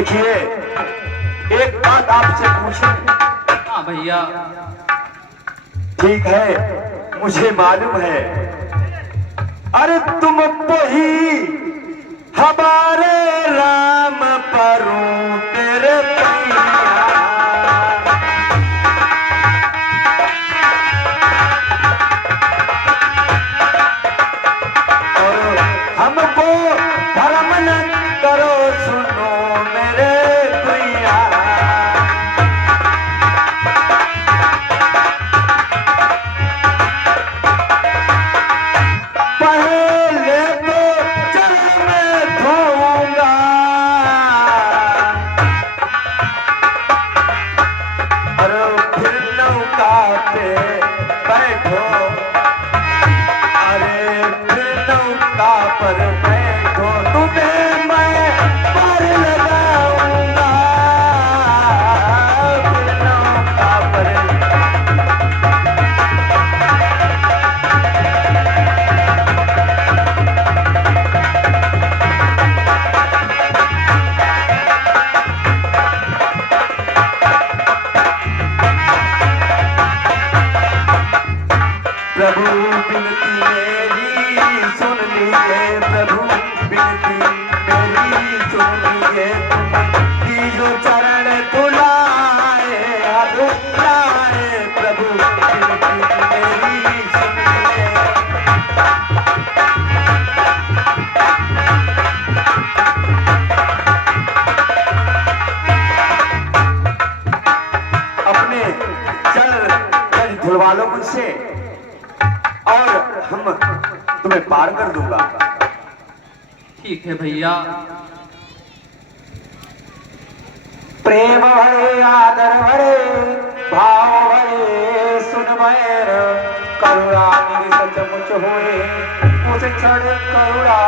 देखिए, एक बात आपसे पूछें। हाँ भैया। ठीक है, मुझे मालूम है। अरे तुम वही हमारे राम परूं तेरे पैया। और हमको धर्म न करो, सुनो मेरे भैया। पहले तो चल मैं धोऊंगा, और फिर नौका पे बैठो। अरे फिर नौका पर बैठो, तुम्हें मैं पार लगाऊंगा। फिर नौका पर प्रभु बिनती मेरी सुन लीजिए, प्रभु बिनती मेरी सुन लीजिए। तीजो चरण धुलाए धुलाए, प्रभु बिनती मेरी सुन लीजिए। अपने चरण धुलवा लो मुझसे, और हम तुम्हें पार कर दूंगा। ठीक है भैया। प्रेम भरे आदर भरे भाव भरे सुन बैर, करुणा निधि सचमुच होए उस क्षण करुणा।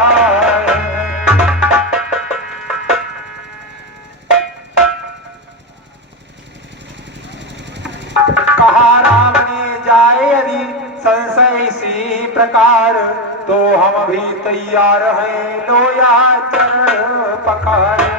कहा राम ने जाए यदि संशय इसी प्रकार, तो हम भी तैयार हैं, लो या चरण पखार।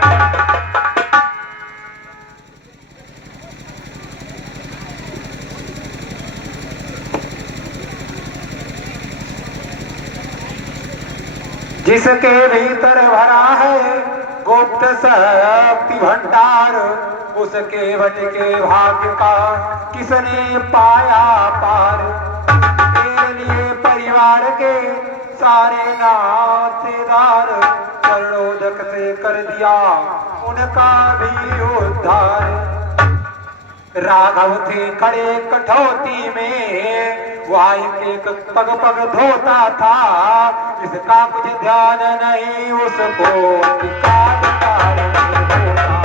जिसके भीतर भरा है गुप्त शक्ति भंडार, उसके बट के भाग्य का किसने पाया पार। तेरे लिए परिवार के सारे नातेदार, चरणोदक से कर दिया उनका भी उद्धार। राघव थे खड़े कठौती में, वह एक पग पग धोता था, इसका कुछ ध्यान नहीं उसको निकाल पार होता।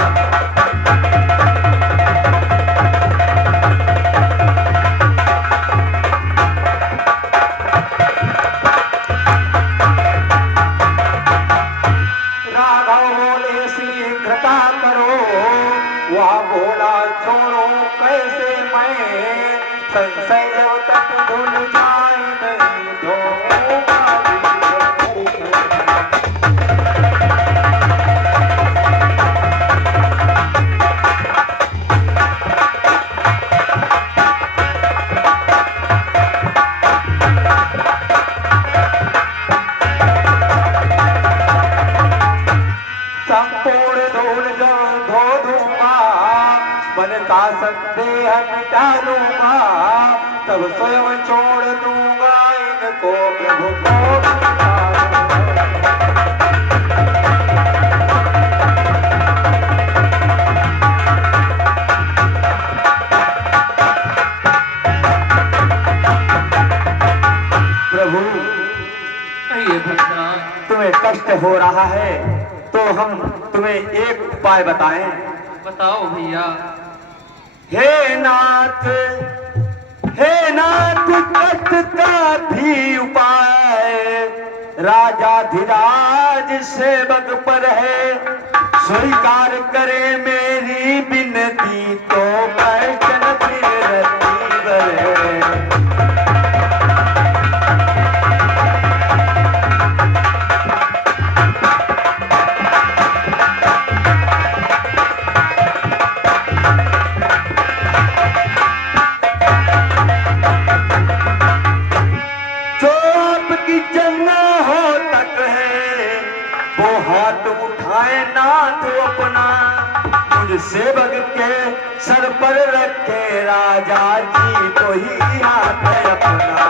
राघव बोले शीघ्रता करो, वह बोला छोड़ो कैसे मैं, संशय जब तक धुल जाए नहीं धोऊंगा। संपूर्ण धूल जब धो दूंगा, मन का संदेह मिटा लूंगा, तब स्वयं छोड़ दूंगा इनको प्रभु को। प्रभु कहिए भैया। तुम्हें कष्ट हो रहा है, तो हम तुम्हें एक उपाय बताएं। बताओ भैया। हे नाथ, हे नाथ, कष्ट का भी उपाय राजाधिराज सेवक पर है, स्वीकार करे मेरी विनती तो बैठन फिर रती बरे। हाथ उठाए नाथ अपना, मुझ सेवक के सर पर रखे राजा जी को ही हाथ अपना।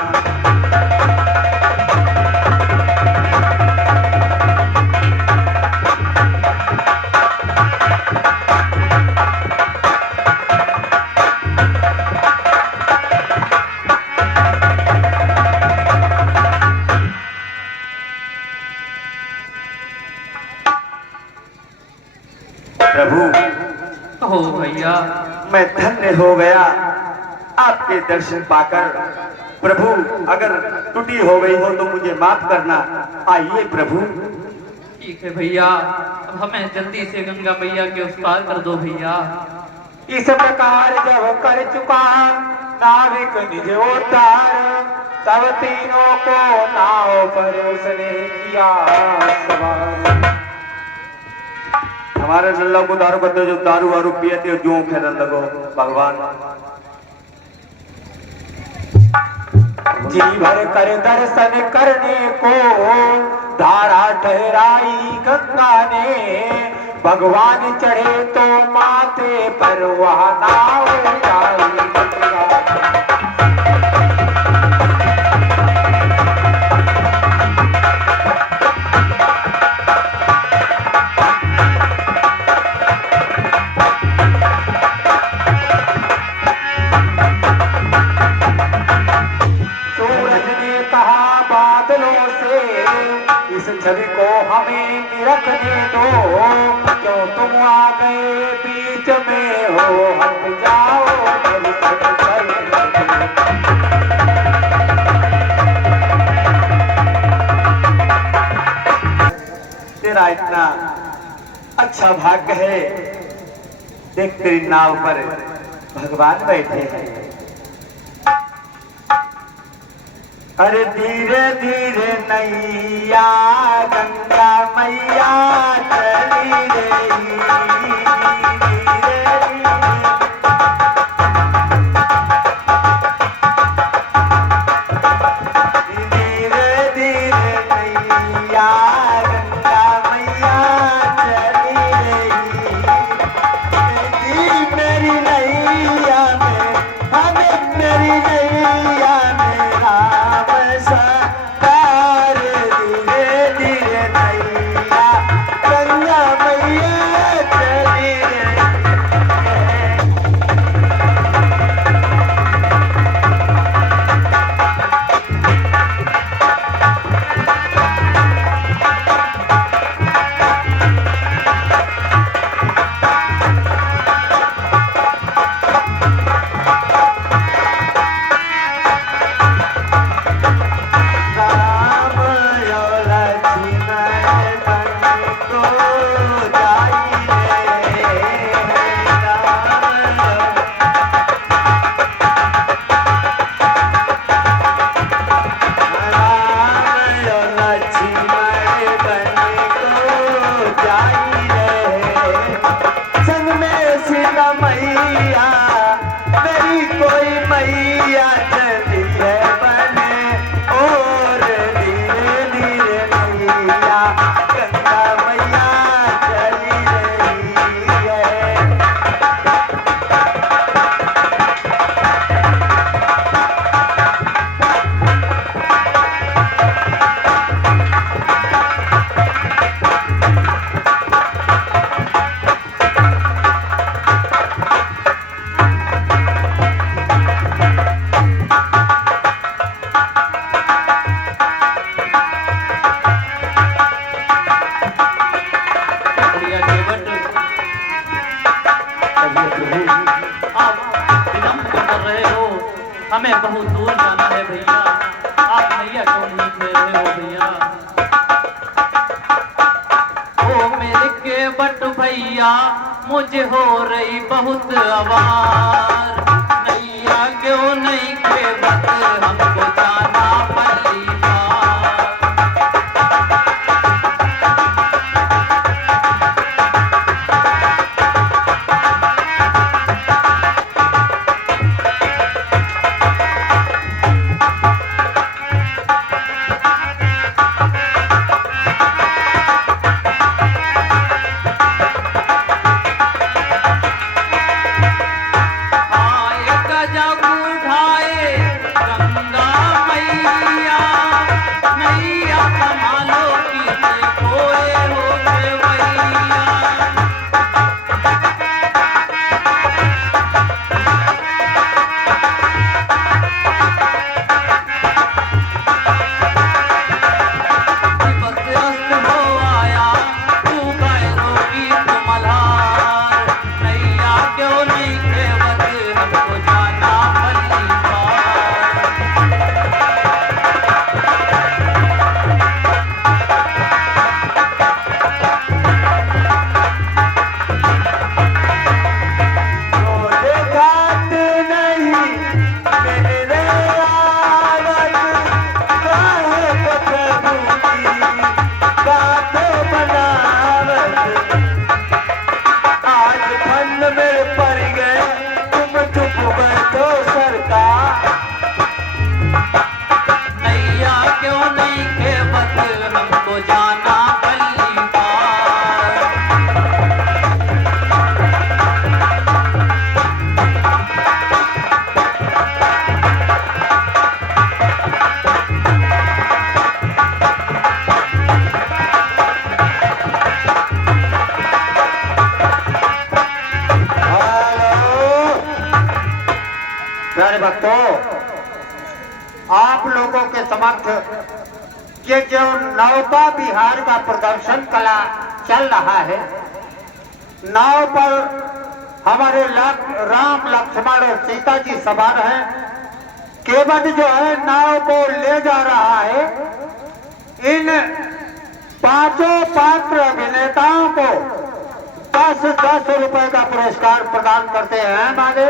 प्रभु हो भैया, मैं धन्य हो गया आपके दर्शन पाकर। प्रभु अगर त्रुटि हो गई हो तो मुझे माफ करना। आइए प्रभु। ठीक है भैया, अब हमें जल्दी से गंगा मैया के उस पार कर दो भैया। इस प्रकार जब कर चुका नाविक निज उतार, तब तीनों को नाव पर उसने किया सवार। हमारे लल्ला को दारू करते जो दारू वारू पियते जो खेलने लगो भगवान। जी भर कर दर्शन करने को धारा ठहराई गंगा ने, भगवान चढ़े तो माथे पर वह नाव जाई गंगा। छवि को हमें निरखने दो, क्यों तुम आ गए बीच में हो, हट जाओ दर्शन करने दो। तेरा इतना अच्छा भाग्य है, देख तेरी नाव पर भगवान बैठे हैं। अरे धीरे धीरे नैया गंगा मैया चली रही, धीरे धीरे नैया गंगा मैया चली रही। मेरी नैया में हमें मेरी नैया में हमें बहुत दूर जाना है भैया, आप नैया क्यों नहीं खेल रहे हो भैया? ओ मेरे के बट भैया मुझे हो रही बहुत आवाज, नैया क्यों नहीं खेवत हमको जाना पल्ली पार। हमको जाना पल्ली पार। प्यारे भक्तों, आप लोगों के समक्ष ये जो नौका विहार का प्रदर्शन कला चल रहा है, नाव पर हमारे राम लक्ष्मण और सीता जी सवार हैं। केवट जो है नाव को ले जा रहा है। इन पांचों पात्र अभिनेताओं को 10-10 रुपए का पुरस्कार प्रदान करते हैं हमारे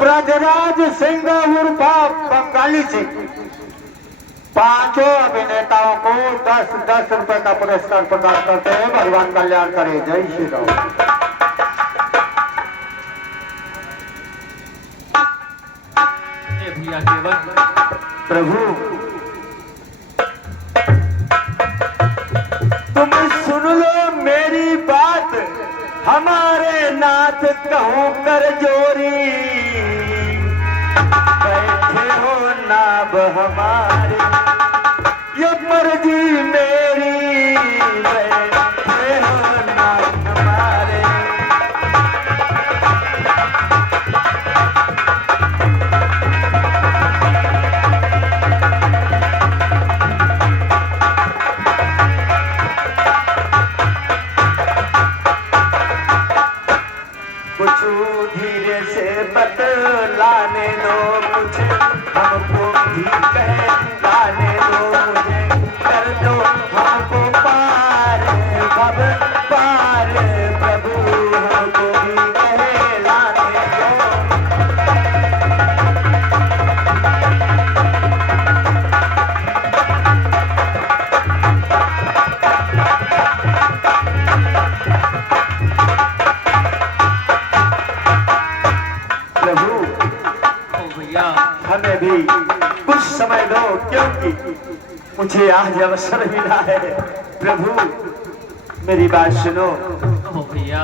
ब्रजराज सिंह उर्फ बंगाली सिंह। पांचों अभिनेताओं को 10-10 रुपए का पुरस्कार प्रदान करते हैं। भगवान कल्याण करे। जय श्री राम। भैया केवल प्रभु तुम सुन लो मेरी बात, हमारे नाथ कहूँ कर जोरी, बैठे हो नाब हमारे, ये मर्जी मेरी, बैठे हो नाब हमारे। कुछ धीरे से बतलाने दो, कुछ हमको भी कहलाने दो, मुझे कर दो हमको पार, भव पार, प्रभु हमको भी कहलाने दो। प्रभु भैया हमें भी कुछ समय दो, क्योंकि मुझे आज अवसर मिला है। प्रभु मेरी बात सुनो। भैया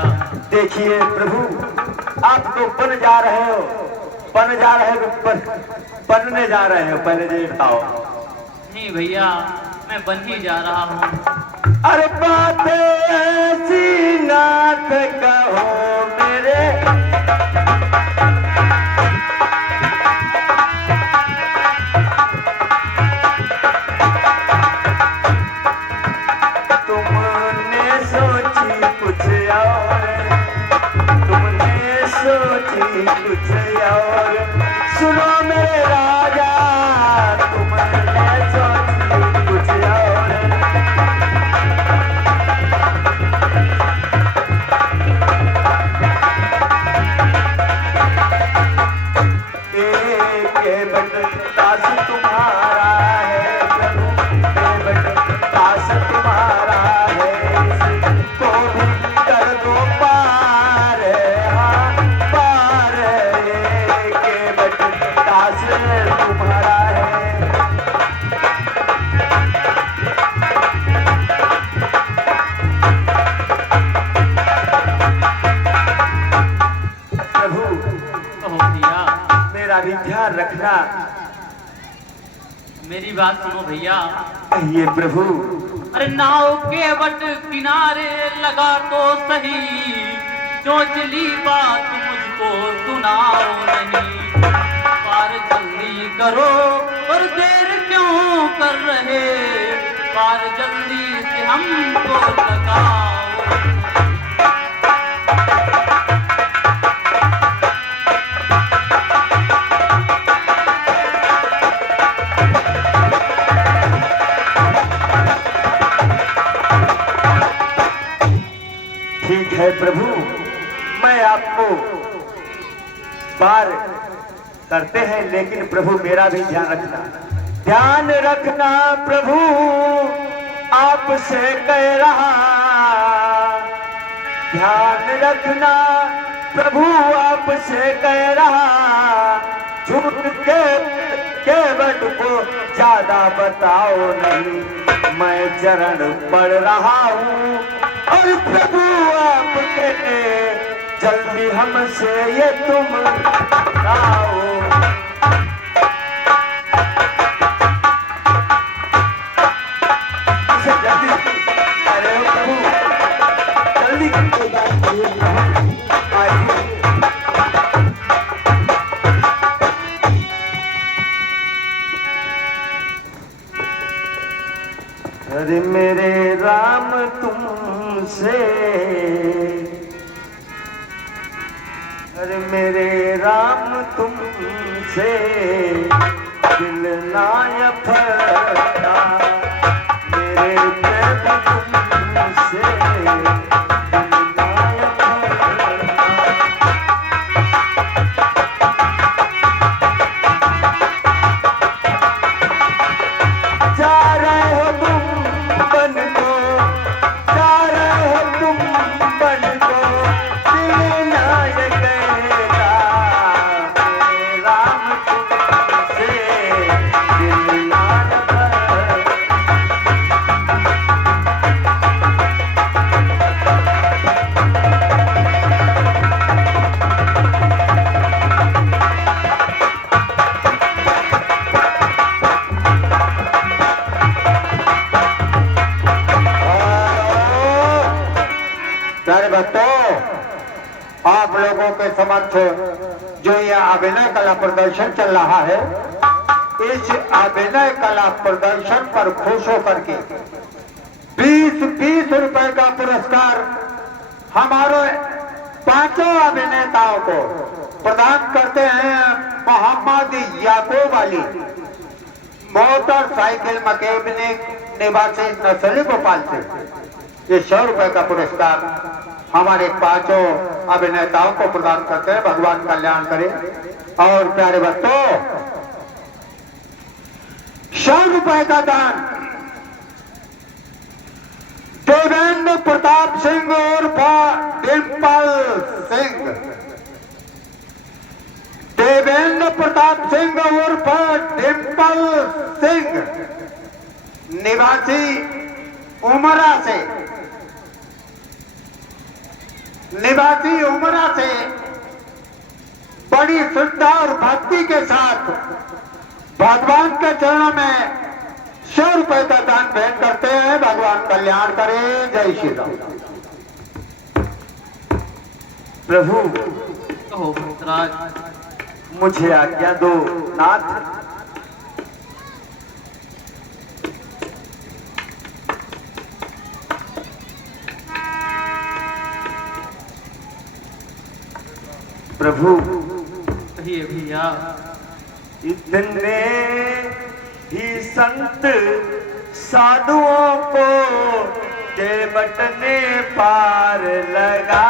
देखिए प्रभु, आप तो बन जा रहे हो, बनने जा रहे हो, पहले ये बताओ। नहीं भैया, मैं बन ही जा रहा हूँ। अरे बात ऐसी नाथ कहो मेरे, तुमने सोची कुछ और, तुमने सोची कुछ और, सुनो मेरे राजा, तुमने सोची कुछ और। केवट दास तुम्हारा है प्रभु, केवट दास तुम्हारा है, इसको भी कर दो पार, हाँ पार, केवट दास तुम्हारा है। प्रभु भैया मेरा भी ध्यान रखना। मेरी बात सुनो भैया। कहिए प्रभु। अरे नाव के बट किनारे लगा तो सही, चोचली बात मुझको सुनाओ नहीं, पार जल्दी करो और देर क्यों कर रहे, पार जल्दी से हमको लगाओ। ठीक है प्रभु, मैं आपको पार करते हैं, लेकिन प्रभु मेरा भी ध्यान रखना, ध्यान रखना प्रभु, आपसे कह रहा, ध्यान रखना प्रभु, आपसे कह रहा, झूठ के केवट को ज्यादा बताओ नहीं, मैं चरण पढ़ रहा हूँ और प्रभु आप कहते जल्दी हमसे ये तुम आओ। जल्दी, अरे प्रभु जल्दी आइए। अरे मेरे राम तुमसे, अरे मेरे राम तुमसे दिल ना फरता, मेरे प्रभु तुमसे दिल ना फरता। जा रहे हो तुम बन को, जा रहे हो तुम बन को, दिल ना ये कहता, मेरे राम तुमसे दिल ना फरता। प्यारे भक्तों, आप लोगों के समक्ष जो यह अभिनय कला प्रदर्शन चल रहा है, इस अभिनय कला प्रदर्शन पर खुश होकर के 20-20 रुपए का पुरस्कार हमारे 5 अभिनेताओं को प्रदान करते हैं। मोहम्मद याकूब अली, मोटरसाइकिल मैकेनिक, निवासी नसली भोपाल से, ये 100 रुपए का पुरस्कार हमारे 5 अभिनेताओं को प्रदान करते हैं। भगवान कल्याण करे। और प्यारे भक्तों, 100 रुपए का दान देवेंद्र प्रताप सिंह उर्फ डिम्पल सिंह, देवेंद्र प्रताप सिंह उर्फ डिम्पल सिंह, निवासी उमरा से, निवासी उमरा से बड़ी श्रद्धा और भक्ति के साथ भगवान के चरणों में 100 रुपए का दान भेंट करते हैं। भगवान कल्याण करे। जय श्री राम। प्रभु कहो भक्तराज। मुझे आज्ञा दो नाथ। प्रभु कहिए भैया। इतने ही संत साधुओं को केवट ने पार लगा